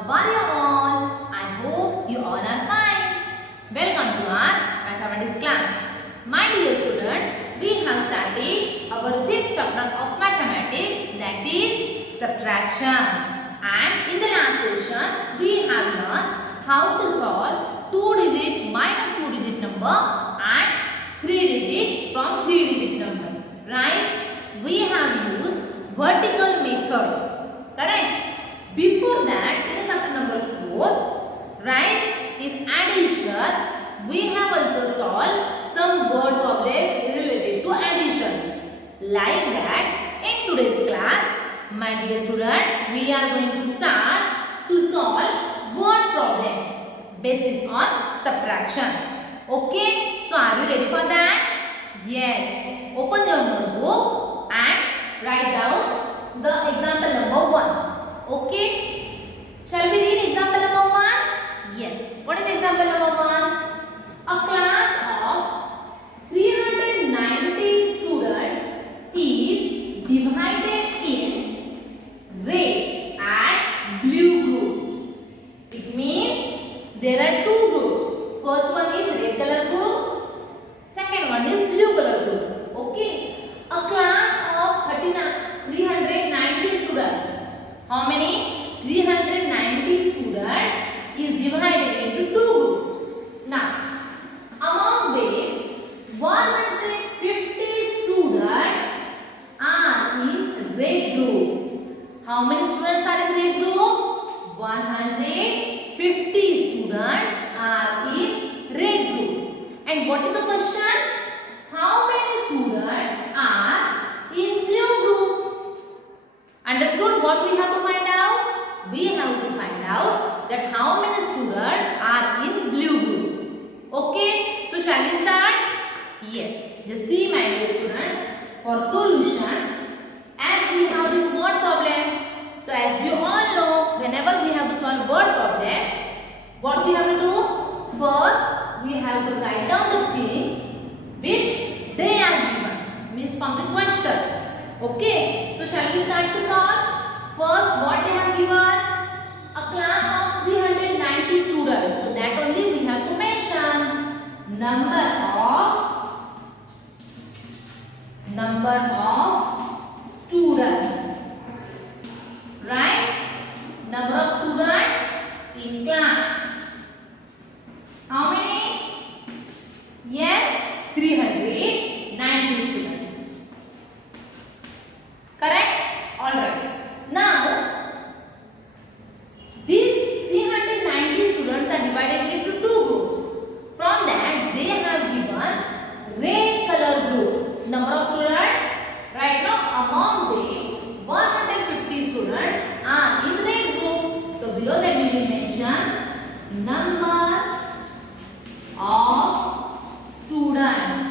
How are you all? I hope you all are fine. Welcome to our mathematics class. My dear students, we have studied our fifth chapter of mathematics, that is subtraction. And in the last session, we have learned how to solve 2-digit minus 2-digit number and 3-digit from 3-digit number. Right? We have used vertical method. Correct? Before that, in chapter number 4, right, in addition, we have also solved some word problem related to addition. Like that, in today's class, my dear students, we are going to start to solve word problem based on subtraction. Okay, so are you ready for that? Yes. Open your notebook and write down the example number 1. Okay. Shall we read example number 1? Yes. What is example number 1? A class of 390 students is divided in red and blue groups. It means there are two groups. First one is red color group. Second one is blue color group. Okay. A class of 390 students. How many? 390 students is divided into two groups. Now, among them, 150 students are in red group. How many students are in red group? 150 students are in red group. And what is the question? How many students are in blue group? Understood what we have to find out? We have to find out that how many students are in blue group. Okay, so shall we start? Yes. Just see my dear students, for solution, as we have this word problem. So as we all know, whenever we have to solve word problem, what we have to do? First, we have to write down the things which they are given. Means from the question. Okay, so shall we start to solve? First, what they have given? A class of 390 students. So that only we have to mention. Number of students. Right? Number of students in class. How many? Yes, 390 students. Correct? Alright. Now, these 390 students are divided into two groups. From that, they have given red color group. Number of students, right now, among them, 150 students are in red group. So, below that we will mention number of students.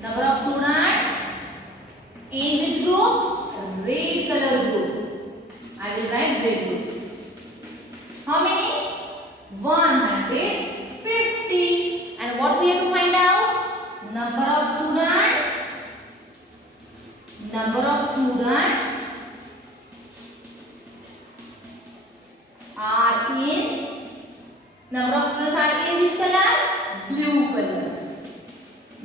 Number of students in which group? Red color group. I will write red group. How many? 150. And what we have to find out? Number of students. Number of students are in. Number of students are in which color? Blue color.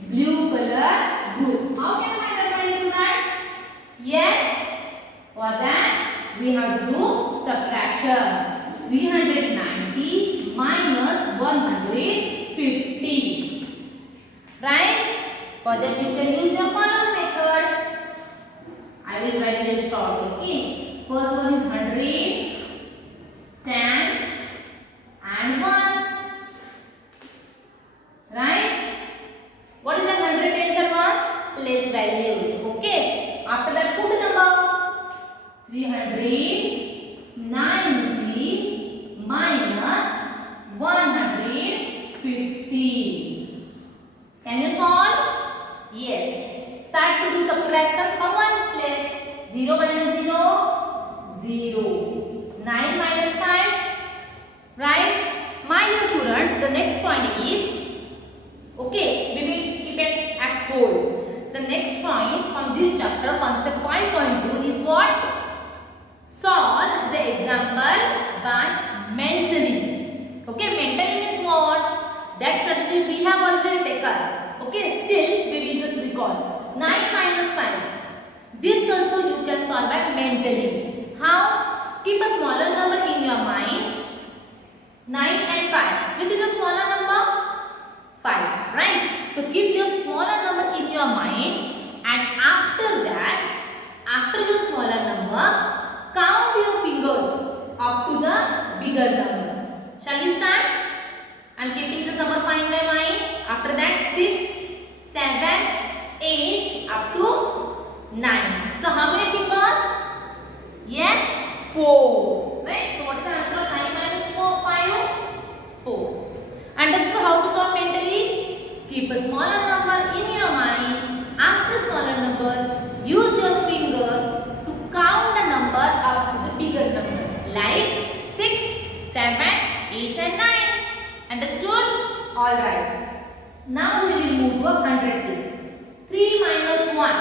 Blue color group. How can I find out, my dear students? Yes. For that, we have to do subtraction. 390 minus 150. Right? For that, you can use your column method. I will write it short. Okay. First one is 100, tens, and ones. Right? What is that 100, tens, and ones? Place values. Okay. After that, put a number. 390 minus 150. Can you solve? Yes. Start to do subtraction from ones place. 0 minus 0, 0. 9 minus 5. Right? My dear students, the next point is, okay, we will keep it at hold. The next point from this chapter, concept 5.2 is what? Solve the example by difficult. Okay, still we will just recall. 9 minus 5. This also you can solve it mentally. How? Keep a smaller number in your mind. 9 and 5. Which is a smaller number? 5. Right? So keep your smaller number in your mind, and after that, after your smaller number, count your fingers up to the bigger number. Shall we start? I am keeping this number 5 in my mind. After that 6, 7, 8 up to 9. So how many fingers? Yes, 4. Right? So what is the answer of 9 minus 4? 5? 4. Understood how to solve mentally? Keep a smaller number in your mind. After smaller number, use your fingers to count the number up to the bigger number. Like 6, 7, 8 and 9. Understood? Alright. Now we will move to 100 please. 3 minus 1.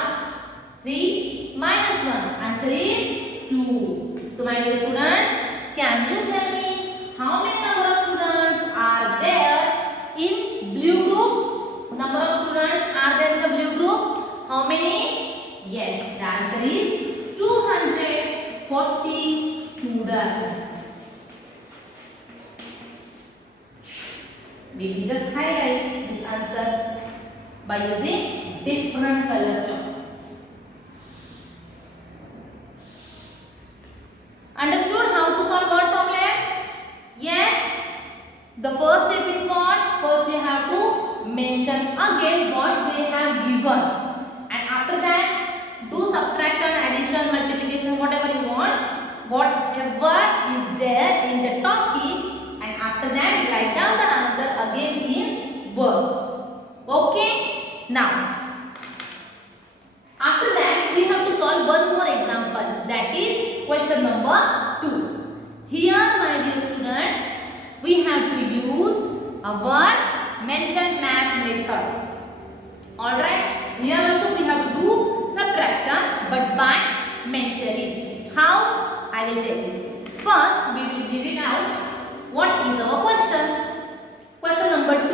3 minus 1. Answer is 2. So my dear students, can you tell me how many number of students are there in blue group? Number of students are there in the blue group? How many? Yes, the answer is 240 students. We will just highlight this answer by using different color chalk. Understood how to solve word problem? Yes. The first step is what? First you have to mention again what they have given. And after that, do subtraction, addition, multiplication, whatever you want. Whatever is there in the topic. And after that, write down the answer again in words. Okay? Now, after that, we have to solve one more example. That is question number 2. Here, my dear students, we have to use our mental math method. Alright? Here also we have to do subtraction, but by mentally. How? I will tell you. First, we will read it out. What is our question? Question number 2.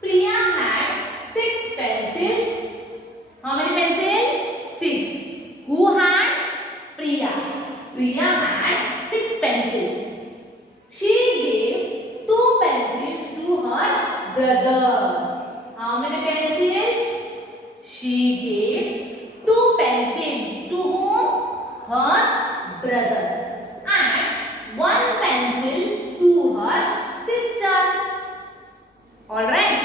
Priya had 6 pencils. How many pencils? 6. Who had? Priya. Priya had 6 pencils. She gave 2 pencils to her brother. How many pencils? She gave 2 pencils to whom? Her brother. And 1 pencil to her sister. Alright.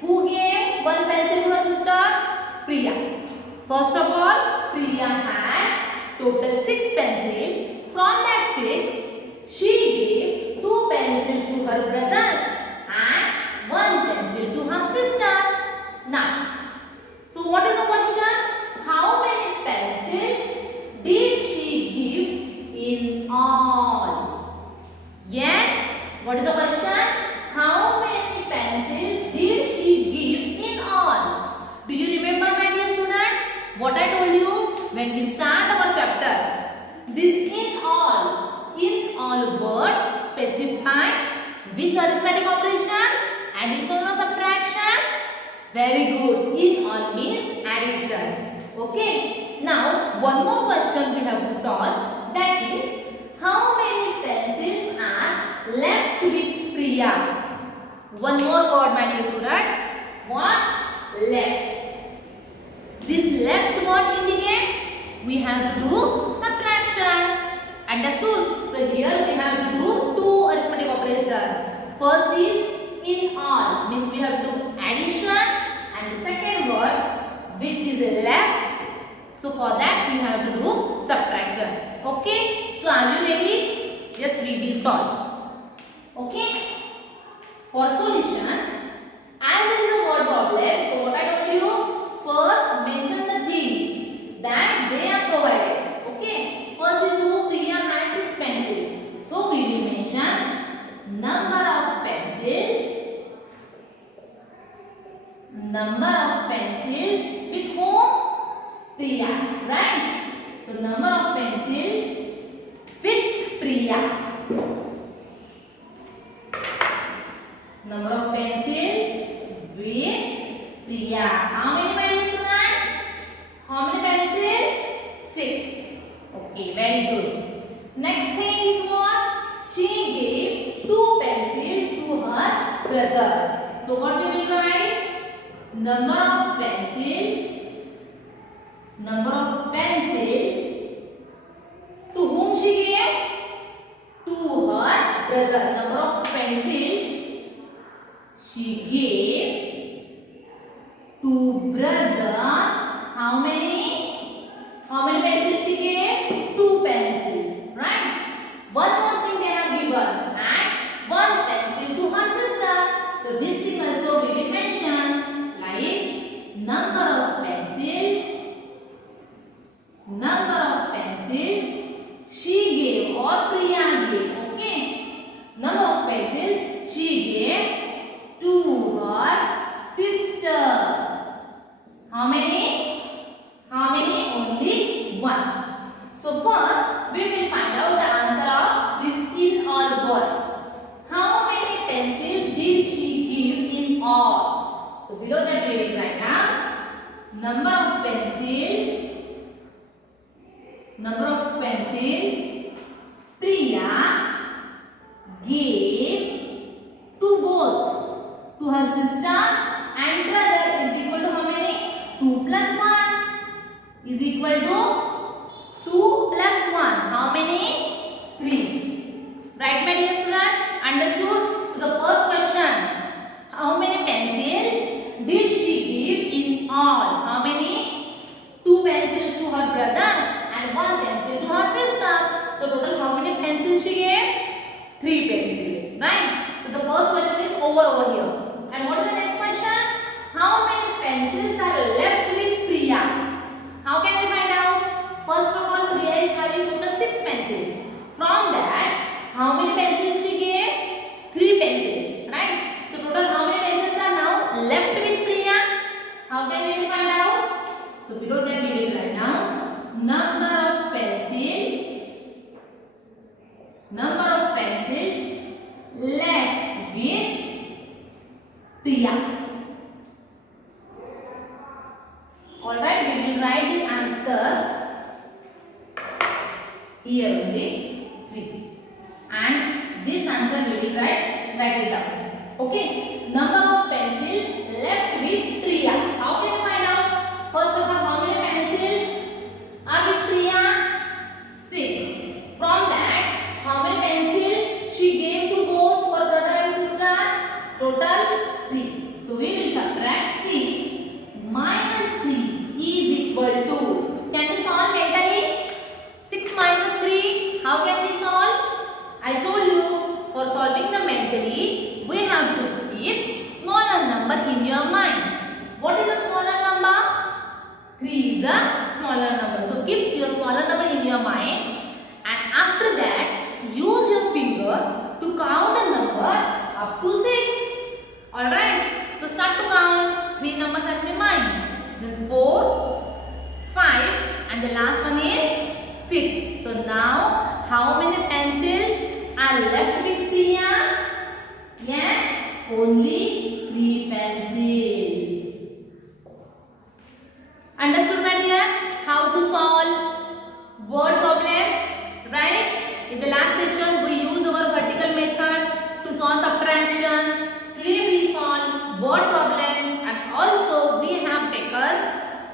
Who gave 1 pencil to her sister? Priya. First of all, Priya had total 6 pencils. From that 6, she gave 2 pencils to her brother and 1 pencil to her sister. Now, so what is the question? How many pencils did she give in all? Yes, what is the question? How many pencils did she give in all? Do you remember, my dear students, what I told you when we start our chapter? This in all word specify which arithmetic operation? Addition or subtraction? Very good. In all means addition. Okay. Now, one more question we have to solve. That is, how many pencils are left with Priya? One more word, my dear students. What? Left. This left word indicates we have to do subtraction. Understood? So here we have to do 2 arithmetic operations. First is in all, means we have to do addition, and the second word which is left. So for that we have to do subtraction. Okay? So are you ready? Yes, we will solve. Okay? For solution, as it is a word problem, so what I told you, first mention the things that they are provided. Okay? First is who? Priya had 6 pencils. So we will mention number of pencils. Number of pencils with whom? Priya. Right? So number of pencils with Priya. Number of pencils with Okay, very good. Next thing is what? She gave two pencils to her brother. So what we will write? Number of pencils. Number of pencils. To whom she gave? To her brother. Number of pencils she gave to brother. How many? How many pencils she gave? Two pencils. Right? One more thing they have given. And one pencil to her sister. So this thing also we will mention. Like number of pencils. Number of pencils she gave or Priya gave. Okay. Number of pencils she gave to her sister. How many? How many? Only one. So first we will find out the answer of this in all word. How many pencils did she give in all? So below that we will write down number of pencils. Number of pencils Priya gave to both, to her sister and brother is equal to how many? 2 plus 1 is equal to 2 plus 1. How many? 3. Right, my dear students? Understood? So the first question, how many pencils did she give in all? How many? 2 pencils to her brother and 1 pencil to her sister. So total how many pencils she gave? 3 pencils. Right? So the first question is over here. And what is the next question? How many pencils are left with Priya? How can we find out? First of all, Priya is having total 6 pencils. From that, how many pencils she gave? 3 pencils. Right? So total how many pencils are now left with Priya? How can we find out? So below that we will write down number of pencils left with Priya. Alright, we will write this answer here only 3. And this answer we will write it down. Okay, number of pencils left with Priya. How can we find out? First of all, how many pencils are with Priya? 6. From that, how many pencils she gave to both for brother and sister? Total 3. So we will subtract 6 minus 3 is equal to. Can you solve mentally? 6 minus 3. How can we solve? I told you for solving the mentally we have to keep smaller number in your mind. What is a smaller number? 3 is a smaller number. So keep your smaller number in your mind and after that use your finger to count the number up to 6. Alright. So start to count. 3 numbers have been mind. Then 4, 5 and the last one is 6. So now how many pencils are left with Priya? Yes, only 3 pencils. Understood, my dear? How to solve word problem? Right? In the last session, we used our vertical method to solve subtraction. Today we solve word problems and also we have taken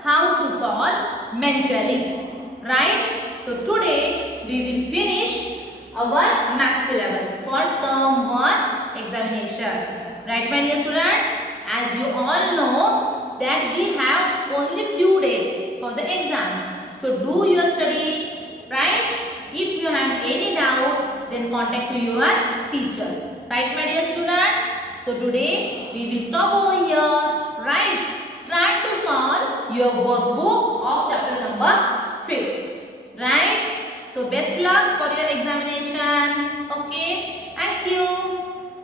how to solve mentally. Right? So today we will finish our math syllabus for term 1 examination. Right, my dear students? As you all know that we have only few days for the exam. So do your study, right? If you have any doubt, then contact to your teacher. Right, my dear students? So today we will stop over here, right? Try to solve your workbook of chapter number 5. Right? So best luck for your examination.